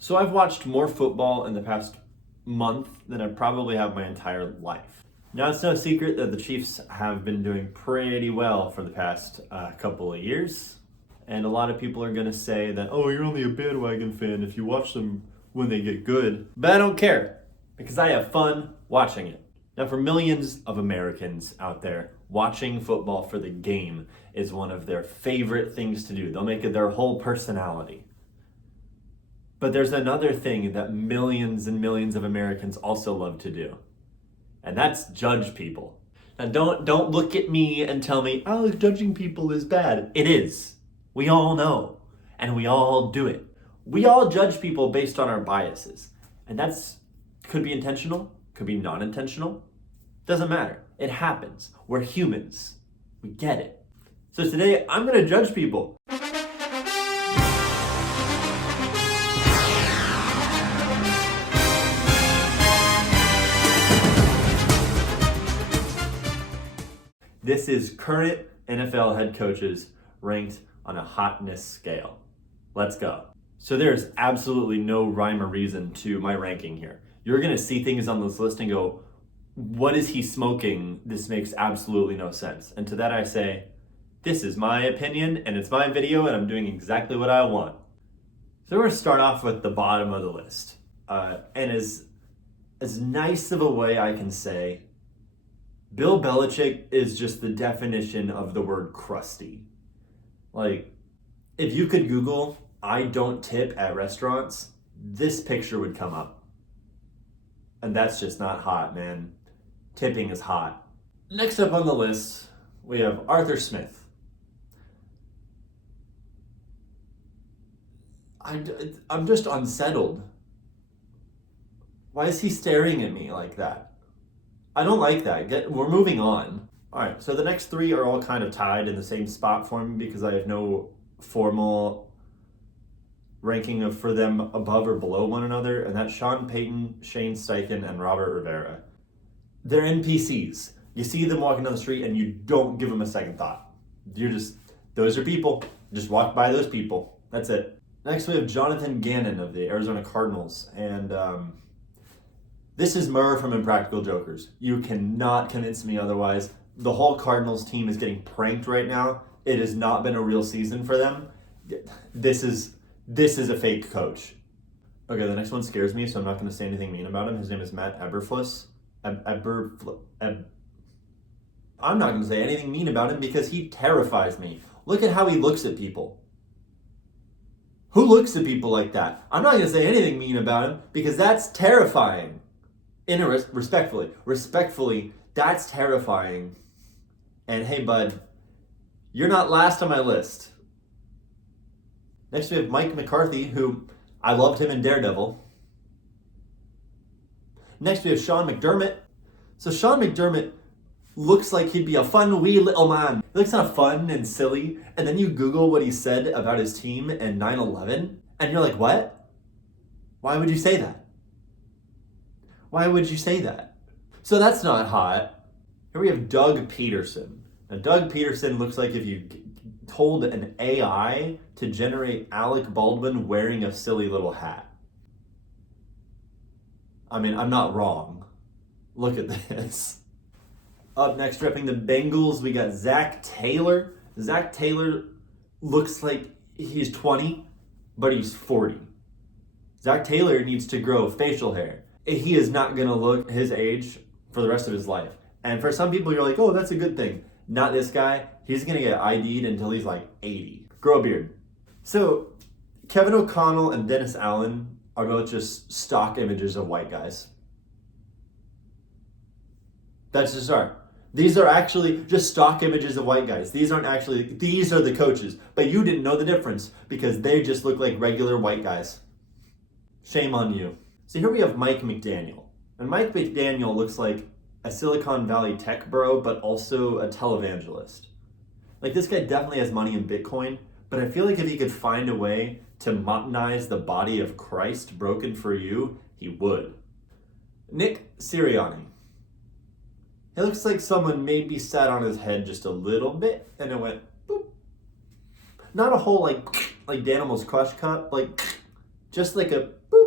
So I've watched more football in the past month than I probably have my entire life. Now, it's no secret that the Chiefs have been doing pretty well for the past couple of years. And a lot of people are going to say that, oh, you're only a bandwagon fan if you watch them when they get good. But I don't care, because I have fun watching it. Now, for millions of Americans out there, watching football for the game is one of their favorite things to do. They'll make it their whole personality. But there's another thing that millions and millions of Americans also love to do, and that's judge people. Now, don't look at me and tell me, oh, judging people is bad. It is. We all know, and we all do it. We all judge people based on our biases, and could be intentional, could be non-intentional. Doesn't matter. It happens. We're humans. We get it. So today, I'm going to judge people. This is current NFL head coaches ranked on a hotness scale. Let's go. So there's absolutely no rhyme or reason to my ranking here. You're going to see things on this list and go, what is he smoking? This makes absolutely no sense. And to that I say, this is my opinion and it's my video and I'm doing exactly what I want. So we're going to start off with the bottom of the list. And as nice of a way I can say, Bill Belichick is just the definition of the word crusty. Like, if you could Google, I don't tip at restaurants, this picture would come up. And that's just not hot, man. Tipping is hot. Next up on the list, we have Arthur Smith. I'm just unsettled. Why is he staring at me like that? I don't like that. We're moving on. All right, so the next three are all kind of tied in the same spot for me because I have no formal ranking for them above or below one another, and that's Sean Payton, Shane Steichen, and Robert Rivera. They're NPCs. You see them walking down the street and you don't give them a second thought. Those are people. Just walk by those people. That's it. Next we have Jonathan Gannon of the Arizona Cardinals, and this is Murr from Impractical Jokers. You cannot convince me otherwise. The whole Cardinals team is getting pranked right now. It has not been a real season for them. This is a fake coach. Okay, the next one scares me, so I'm not going to say anything mean about him. His name is Matt Eberflus. I'm not going to say anything mean about him because he terrifies me. Look at how he looks at people. Who looks at people like that? I'm not going to say anything mean about him because that's terrifying. Respectfully, that's terrifying. And hey, bud, you're not last on my list. Next, we have Mike McCarthy, who I loved him in Daredevil. Next, we have Sean McDermott. So Sean McDermott looks like he'd be a fun wee little man. He looks kind of fun and silly. And then you Google what he said about his team and 9/11, and you're like, what? Why would you say that? Why would you say that? So that's not hot. Here we have Doug Peterson. Now, Doug Peterson looks like if you told an AI to generate Alec Baldwin wearing a silly little hat. I mean, I'm not wrong. Look at this. Up next, repping the Bengals, we got Zach Taylor. Zach Taylor looks like he's 20, but he's 40. Zach Taylor needs to grow facial hair. He is not going to look his age for the rest of his life. And for some people, you're like, oh, that's a good thing. Not this guy. He's going to get ID'd until he's like 80. Grow a beard. So Kevin O'Connell and Dennis Allen are both just stock images of white guys. That's just These are actually just stock images of white guys. These are the coaches. But you didn't know the difference because they just look like regular white guys. Shame on you. So here we have Mike McDaniel. And Mike McDaniel looks like a Silicon Valley tech bro, but also a televangelist. Like, this guy definitely has money in Bitcoin, but I feel like if he could find a way to modernize the body of Christ broken for you, he would. Nick Sirianni. He looks like someone maybe sat on his head just a little bit and it went boop. Not a whole like Danimal's Crush Cup, like just like a boop.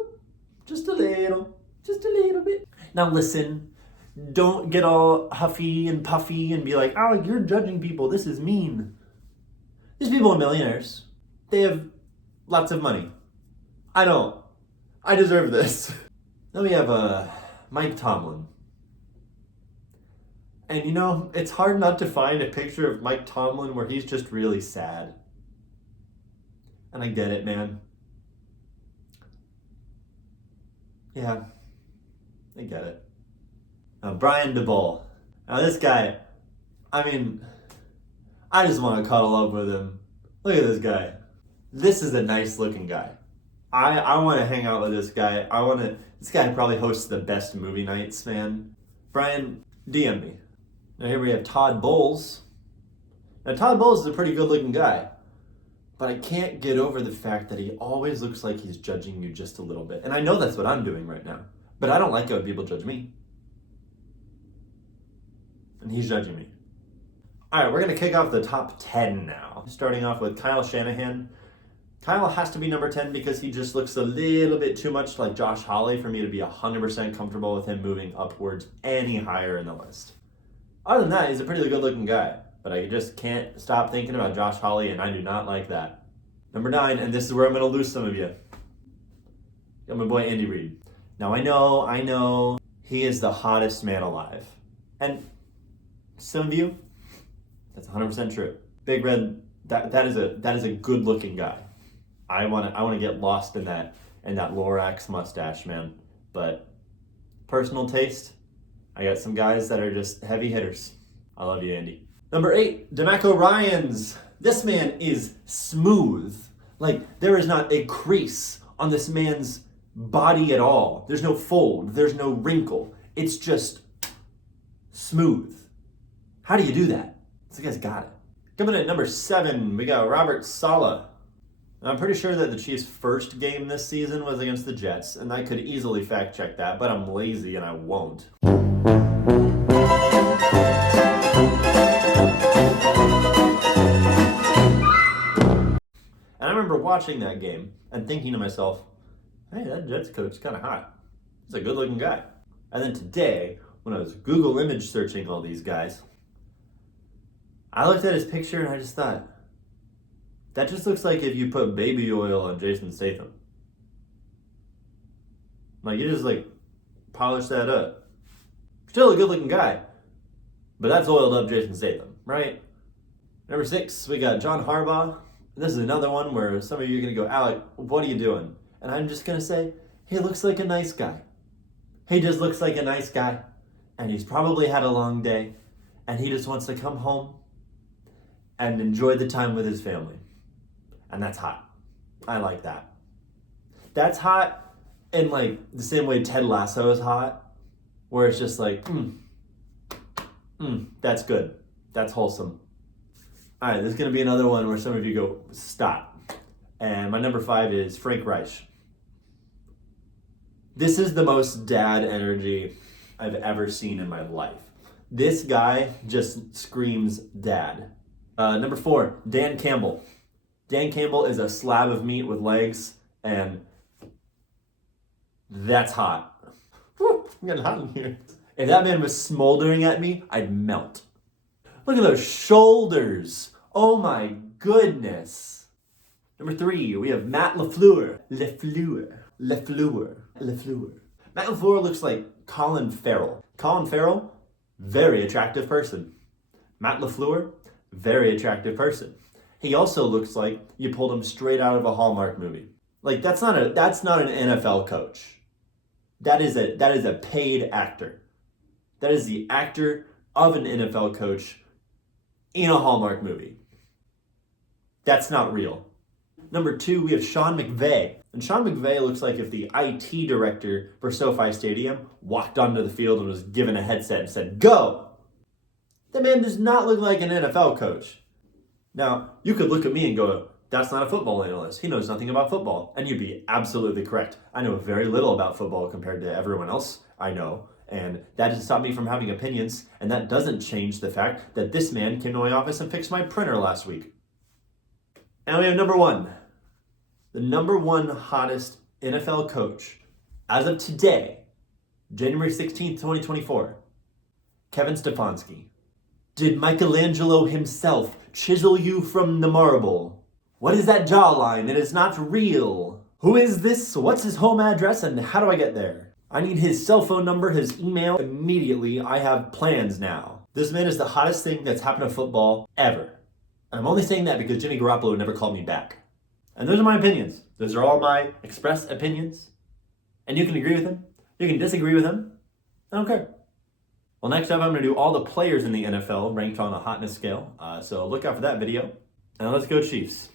Just a little bit. Now listen, don't get all huffy and puffy and be like, oh, you're judging people. This is mean. These people are millionaires. They have lots of money. I don't. I deserve this. Then we have Mike Tomlin. And you know, it's hard not to find a picture of Mike Tomlin where he's just really sad. And I get it, man. Yeah, I get it. Brian DeBull. Now this guy, I mean, I just want to cuddle up with him. Look at this guy. This is a nice looking guy. I want to hang out with this guy. This guy probably hosts the best movie nights, man. Brian, DM me. Now here we have Todd Bowles. Now Todd Bowles is a pretty good looking guy, but I can't get over the fact that he always looks like he's judging you just a little bit. And I know that's what I'm doing right now, but I don't like it when people judge me. And he's judging me. All right, we're gonna kick off the top 10 now. Starting off with Kyle Shanahan. Kyle has to be number 10 because he just looks a little bit too much like Josh Hawley for me to be 100% comfortable with him moving upwards any higher in the list. Other than that, he's a pretty good looking guy, but I just can't stop thinking about Josh Hawley, and I do not like that. Number 9, and this is where I'm going to lose some of you. Got my boy Andy Reid. Now I know, he is the hottest man alive. And some of you, that's 100% true. Big Red, that is a good looking guy. I want to get lost in that Lorax mustache, man. But personal taste, I got some guys that are just heavy hitters. I love you, Andy. Number 8, DeMeco Ryans. This man is smooth. Like, there is not a crease on this man's body at all. There's no fold. There's no wrinkle. It's just smooth. How do you do that? This guy's got it. Coming in at number 7, we got Robert Saleh. I'm pretty sure that the Chiefs' first game this season was against the Jets, and I could easily fact check that, but I'm lazy and I won't. And I remember watching that game and thinking to myself, hey, that Jets coach is kind of hot. He's a good looking guy. And then today, when I was Google image searching all these guys, I looked at his picture and I just thought, that just looks like if you put baby oil on Jason Statham. Like, you just polish that up. Still a good looking guy, but that's oiled up Jason Statham, right? Number 6, we got John Harbaugh. This is another one where some of you are going to go, Alec, what are you doing? And I'm just going to say, he looks like a nice guy. He just looks like a nice guy. And he's probably had a long day. And he just wants to come home and enjoy the time with his family. And that's hot. I like that. That's hot in the same way Ted Lasso is hot. Where it's just that's good. That's wholesome. All right, there's going to be another one where some of you go, stop. And my number 5 is Frank Reich. This is the most dad energy I've ever seen in my life. This guy just screams dad. Number 4, Dan Campbell. Dan Campbell is a slab of meat with legs, and that's hot. Whew, I'm getting hot in here. If that man was smoldering at me, I'd melt. Look at those shoulders. Oh my goodness. Number 3, we have Matt LaFleur. Matt LaFleur looks like Colin Farrell. Colin Farrell, very attractive person. Matt LaFleur, very attractive person. He also looks like you pulled him straight out of a Hallmark movie. That's not an NFL coach. That is a paid actor. That is the actor of an NFL coach in a Hallmark movie. That's not real. Number 2, we have Sean McVay. And Sean McVay looks like if the IT director for SoFi Stadium walked onto the field and was given a headset and said, go! That man does not look like an NFL coach. Now, you could look at me and go, that's not a football analyst. He knows nothing about football. And you'd be absolutely correct. I know very little about football compared to everyone else I know. And that doesn't stop me from having opinions. And that doesn't change the fact that this man came to my office and fixed my printer last week. And we have number 1. The number 1 hottest NFL coach As of today, January 16th, 2024, Kevin Stefanski. Did Michelangelo himself chisel you from the marble? What is that jawline? It is not real. Who is this? What's his home address and how do I get there? I need his cell phone number, his email immediately. I have plans now. This man is the hottest thing that's happened to football ever. And I'm only saying that because Jimmy Garoppolo never called me back. And those are my opinions. Those are all my express opinions. And you can agree with him. You can disagree with him. I don't care. Well, next up, I'm going to do all the players in the NFL ranked on a hotness scale. So look out for that video. And let's go Chiefs.